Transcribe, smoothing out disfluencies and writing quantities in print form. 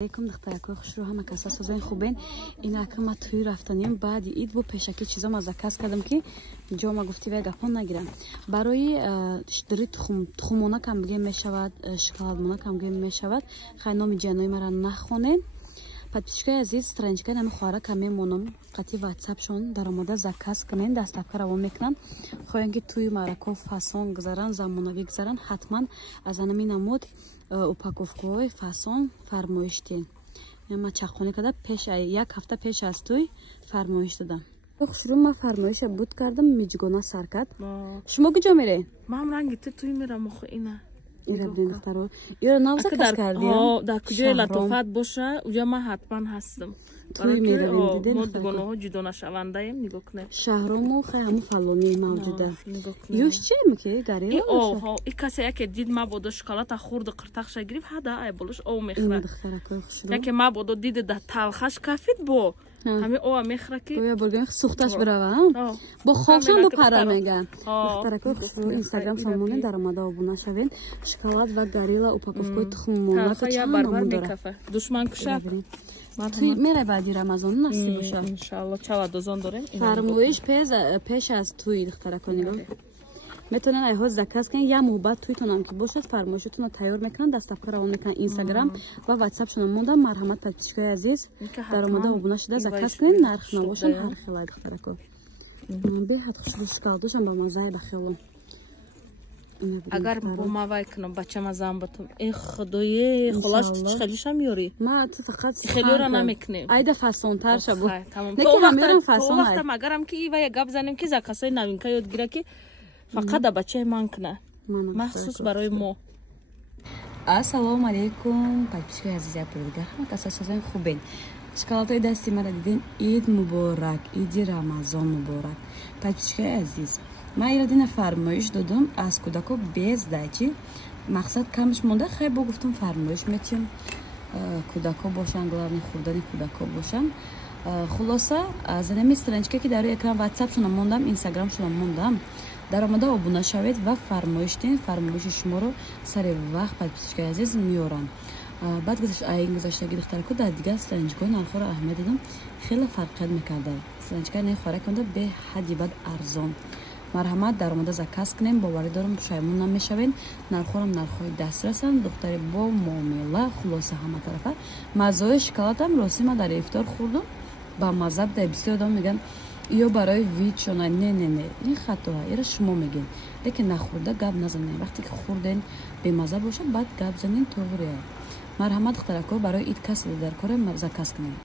Алейкум духтаракои хушрӯ, ҳама каса созаи хубен. Инака ма тӯй рафтанем баъди ид бо пешаки чиза ма заказ кардам ки ҷома гуфти вай гапон нагирам. Барои дори тухмона кам бигем мешавад, шоколадмона кам бигем мешавад. Хай номи ҷанои мара нахонем. Подписчикои азиз, страничкаи нами хоҳара ка мемонам қати ватсапшон даромада заказ канен, дастапка равон мекунанд. Хоҳем ки тӯи марако фасон гузаранд, замонавӣ гузаранд, ҳатман аз анами намуд упаковкаҳои фасон фармоиш ден. Ма чақони када як ҳафта пеш аз тӯй фармоиш дадам. Хушрӯ ма фармоиша буд кардам миҷгона саркат. Шумо куҷо меред? Мам ранги тӯй мерам охо ина. Иро нав заказ кардем. Дар куҷои латофат боша, уҷа ман ҳатман ҳастам. Тӯй меравем дидем. Мо дугонаҳо ҷудо нашавандаем, нигоҳ кунед. Шаҳрому хай ҳамун фалони мавҷуда. Юш чӣ ки гарила бошад? И касе яке дид мабодо шоколада хурд қиртақша гирифт, ҳада ай болуш о мехра. Яке мабодо диде да талхаш кафид бо. Ҳами о мехра ки. Ё бургам сухташ брава. Бо хошам бо пара меган. Духтаракои хушрӯ Инстаграм шомоне даромада обуна шавен. Шоколад ва гарила упаковкаи тухммона та чанд барбар мекафа. Душман кушак. Тӯй мерай баъди Рамазон насиб боша. Иншалло чавадозон дорем. Фармоиш пеш аз тӯй духтаракои нигоҳ. Метавонед айҳоз заказ канед, як моҳ баъд тӯйтонам ки бошад фармоишатонро тайёр мекунанд, дастапка равон мекунанд. Инстаграм ва ватсапшона мондам. Марҳамат подписчикои азиз, даромада обуна шуда заказ канед, нарх навошам ҳар хелай духтарако. Беҳад хушрӯ шоколадошам ба маззаи ба хиёлам. Агар бо мавай кунам бача мазам батум. Худое холаш чхалишам ёри. Ма ту фақат хелиёра намекунем. Айда фасонтар шабу. Не ки ҳамеёрам фасон. Вақта магарам ки ива я гап занем ки закасои новинка ёд гира ки фақат да бачаи ман куна. Махсус барои мо. Ассалому алейкум подписчикои азизи априлга. Ҳама каса созаи хубен. Шоколадҳои дасти мара диден. Ид муборак, иди Рамазон муборак. Подписчикои азиз, ман ирадина фармоиш додам аз кӯдако без дачи. Мақсад камш монда, хай бо гуфтам фармоиш метиём. Кӯдако бошанд, главни хурдани кӯдако бошанд. Хулоса аз анами страничка ки дар рӯи экран ватсапшона мондам, инстаграмшона мондам. Даромада обуна шавед ва фармоиш ден. Фармоиши шуморо сари вақт подписчикои азиз меёрам. Баъд ин гузаштаги духтарако дар дигар страничкаҳои нархҳоро аҳамият додам. Хеле фарқият мекарда. Страничкаи не хоҳара кунда беҳади бад арзон. Марҳамат даромада заказ кунем, боварӣ дорам пушаймон намешавен. Нархҳорам нархҳои дастрасанд. Духтари бо муомила, хулоса ҳама тарафа. Маззаои шоколадам рости ман дар ифтор хурдам. Ба мазза дар бисёр одам меган ё барои вид шона. Не, ин хатоа. Ира шумо мегин. Лекин нахурда гап назанем. Вақте ки хурден бемазза бошад, баъд гап занем, тоғри. Марҳамат духтарако, барои ид касе дар кора заказ кунем.